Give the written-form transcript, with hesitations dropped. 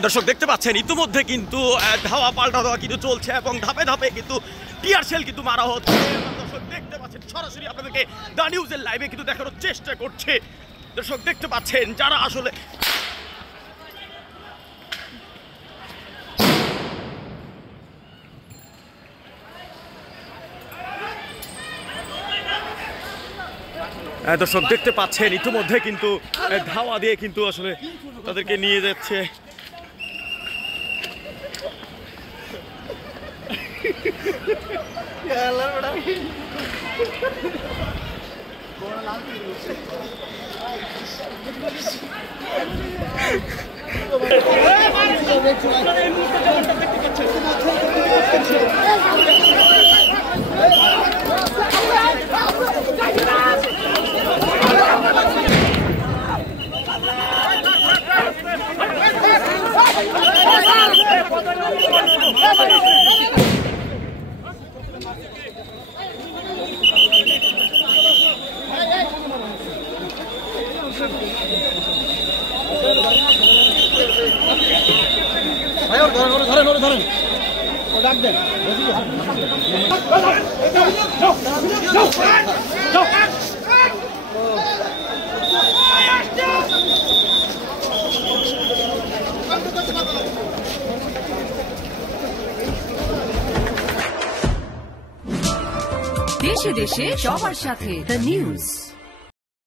দর্শক দেখতে পাচ্ছেন ইতিমধ্যে কিন্তু ধাওয়া পাল্টা ধাওয়া কিন্তু চলছে এবং ধাপে ধাপে কিন্তু টিয়ার শেল কিন্তু মারা হচ্ছে। দর্শক দেখতে পাচ্ছেন সরাসরি আপনাদেরকে দা নিউজের লাইভে কিন্তু দেখানোর চেষ্টা করছে। দর্শক দেখতে পাচ্ছেন যারা আসলে দর্শক দেখতে পাচ্ছেন ইতিমধ্যে কিন্তু ধাওয়া দিয়ে কিন্তু আসলে তাদেরকে নিয়ে যাচ্ছে। দেশে দেশে সবার সাথে দ্য নিউজ।